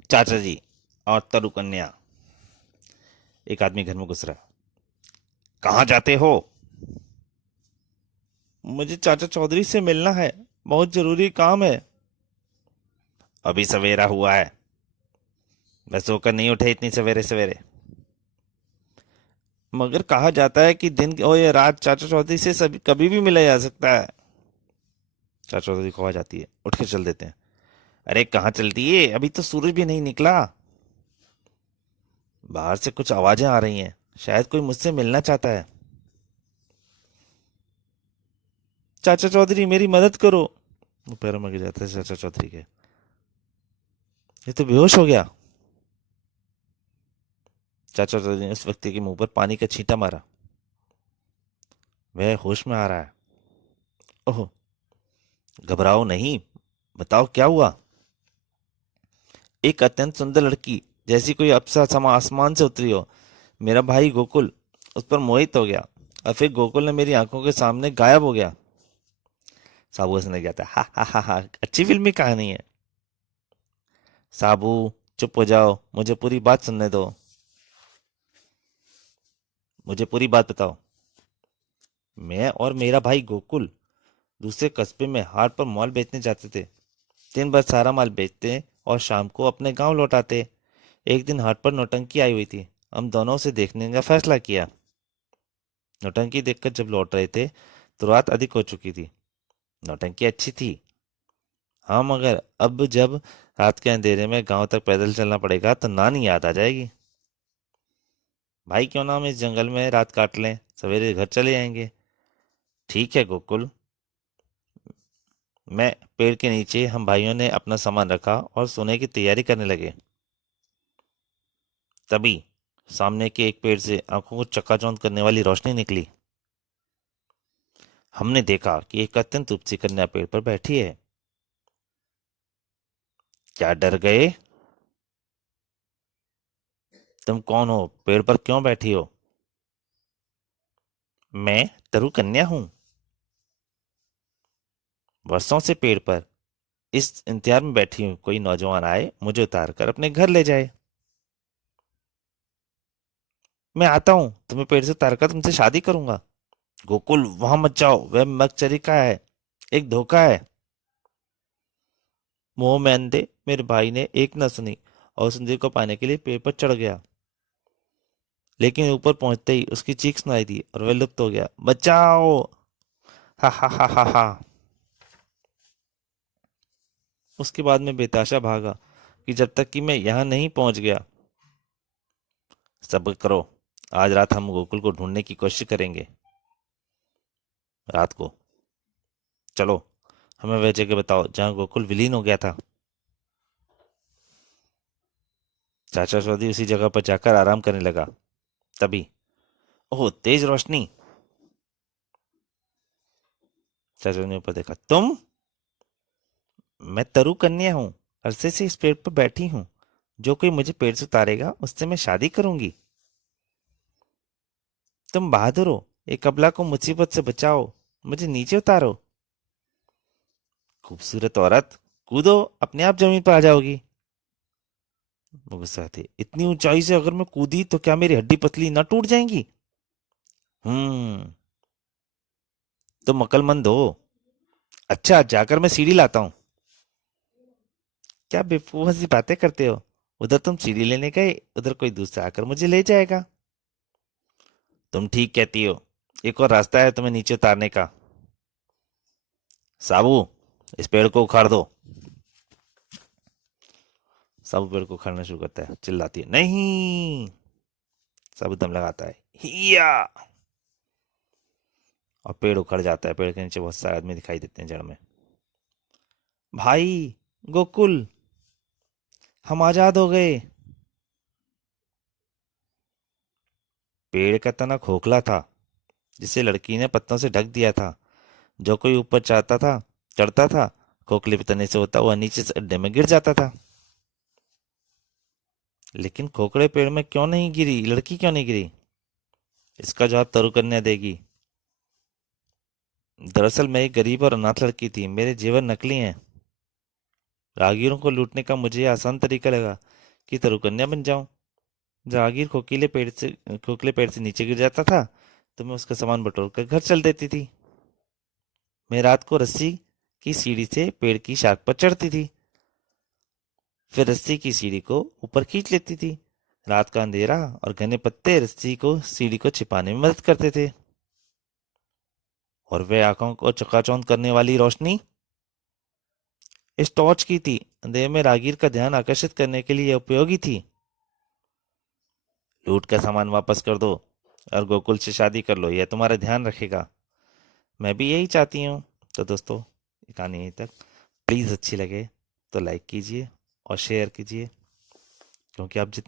चाचा जी और तरु कन्या। एक आदमी घर में घुस रहा। कहाँ जाते हो? मुझे चाचा चौधरी से मिलना है, बहुत जरूरी काम है। अभी सवेरा हुआ है, बस सोकर नहीं उठे इतनी सवेरे सवेरे। मगर कहा जाता है कि दिन हो या रात चाचा चौधरी से सभी कभी भी मिला जा सकता है। चाचा चौधरी को आवाज आती है, उठ के चल देते हैं। अरे कहाँ चलती है, अभी तो सूरज भी नहीं निकला। बाहर से कुछ आवाजें आ रही हैं, शायद कोई मुझसे मिलना चाहता है। चाचा चौधरी मेरी मदद करो। वो पैरों में गिर जाता है चाचा चौधरी के। ये तो बेहोश हो गया। चाचा चौधरी ने उस व्यक्ति के मुंह पर पानी का छींटा मारा। वह होश में आ रहा है। ओह, घबराओ नहीं, बताओ क्या हुआ। एक अत्यंत सुंदर लड़की, जैसी कोई अप्सरा समा आसमान से उतरी हो, मेरा भाई गोकुल उस पर मोहित हो गया, और फिर गोकुल ने मेरी आंखों के सामने गायब हो गया। साबू हंसने गया था, हा हा हा हा, अच्छी फिल्मी कहानी है। साबू, चुप हो जाओ, मुझे पूरी बात सुनने दो। मुझे पूरी बात बताओ। मैं और मेरा भाई गोकुल दूसरे कस्बे में हाट पर माल बेचने जाते थे। दिन भर सारा माल बेचते और शाम को अपने गांव लौट आते। एक दिन हाट पर नौटंकी आई हुई थी। हम दोनों उसे देखने का फैसला किया। नौटंकी देखकर जब लौट रहे थे तो रात अधिक हो चुकी थी। नौटंकी अच्छी थी, हाँ, मगर अब जब रात के अंधेरे में गांव तक पैदल चलना पड़ेगा तो नानी याद आ जाएगी। भाई क्यों ना हम इस जंगल में रात काट लें, सवेरे घर चले आएंगे। ठीक है गोकुल। मैं पेड़ के नीचे हम भाइयों ने अपना सामान रखा और सोने की तैयारी करने लगे। तभी सामने के एक पेड़ से आंखों को चकाचौंध करने वाली रोशनी निकली। हमने देखा कि एक अत्यंत रूपसी कन्या पेड़ पर बैठी है। क्या डर गए? तुम कौन हो, पेड़ पर क्यों बैठी हो? मैं तरु कन्या हूँ। वर्षों से पेड़ पर इस इंतजार में बैठी हूँ, कोई नौजवान आए मुझे उतार कर अपने घर ले जाए। मैं आता हूँ, तुम्हें पेड़ से उतार कर तुमसे शादी करूंगा। गोकुल वहां मत जाओ, वह मगचरी का है, एक धोखा है। मोह में अंधे मेरे भाई ने एक न सुनी और संजीव को पाने के लिए पेड़ पर चढ़ गया। लेकिन ऊपर पहुंचते ही उसकी चीख सुनाई दी और वह लुप्त हो गया। बचाओ! हा हा हा हा हा। उसके बाद मैं बेताशा भागा कि जब तक कि मैं यहाँ नहीं पहुंच गया। सब्र करो, आज रात हम गोकुल को ढूंढने की कोशिश करेंगे। रात को चलो, हमें वह जगह बताओ जहाँ गोकुल विलीन हो गया था। चाचा चौधरी उसी जगह पर जाकर आराम करने लगा। तभी ओह, तेज रोशनी! चाचा ने ऊपर देखा। तुम? मैं तरु कन्या हूँ, अरसे से इस पेड़ पर बैठी हूँ। जो कोई मुझे पेड़ से उतारेगा उससे मैं शादी करूंगी। तुम बहादुर हो, एक अबला को मुसीबत से बचाओ, मुझे नीचे उतारो। खूबसूरत औरत, कूदो, अपने आप जमीन पर आ जाओगी। वो गुस्सा थे, इतनी ऊंचाई से अगर मैं कूदी तो क्या मेरी हड्डी पतली ना टूट जाएंगी? हम्म, तुम अक्लमंद हो। अच्छा, जाकर मैं सीढ़ी लाता हूँ। क्या बेवकूफ सी बातें करते हो। उधर तुम सीढ़ी लेने गए, उधर कोई दूसरा आकर मुझे ले जाएगा। तुम ठीक कहती हो, एक और रास्ता है तुम्हें नीचे उतारने का। साबू, इस पेड़ को उखाड़ दो। साबू पेड़ को उखाड़ना शुरू करता है, चिल्लाती है, नहीं। साबू दम लगाता है, हिया। और पेड़ उखड़ जाता है। पेड़ के नीचे बहुत सारे आदमी दिखाई देते हैं जड़ में। भाई गोकुल, हम आजाद हो गए। पेड़ का तना खोखला था, जिसे लड़की ने पत्तों से ढक दिया था। जो कोई ऊपर चाहता था, चढ़ता था, खोखले तने से होता हुआ नीचे से अड्डे में गिर जाता था। लेकिन खोखले पेड़ में क्यों नहीं गिरी लड़की, क्यों नहीं गिरी? इसका जवाब तरु कन्या देगी। दरअसल मैं एक गरीब और अनाथ लड़की थी, मेरे जेवर नकली हैं। राहगीरों को लूटने का मुझे ये आसान तरीका लगा कि तरुकन्या बन जाऊं। राहगीर खोखले पेड़ से नीचे गिर जाता था तो मैं उसका सामान बटोर कर घर चल देती थी। मैं रात को रस्सी की सीढ़ी से पेड़ की शाख पर चढ़ती थी, फिर रस्सी की सीढ़ी को ऊपर खींच लेती थी। रात का अंधेरा और घने पत्ते रस्सी को सीढ़ी को छिपाने में मदद करते थे। और वह आंखों को चकाचौंध करने वाली रोशनी इस टॉर्च की थी। अंधेरे में राहगीर का ध्यान आकर्षित करने के लिए यह उपयोगी थी। लूट का सामान वापस कर दो और गोकुल से शादी कर लो, यह तुम्हारा ध्यान रखेगा। मैं भी यही चाहती हूँ। तो दोस्तों, ये कहानी यहीं तक। प्लीज़ अच्छी लगे तो लाइक कीजिए और शेयर कीजिए, क्योंकि आप जितने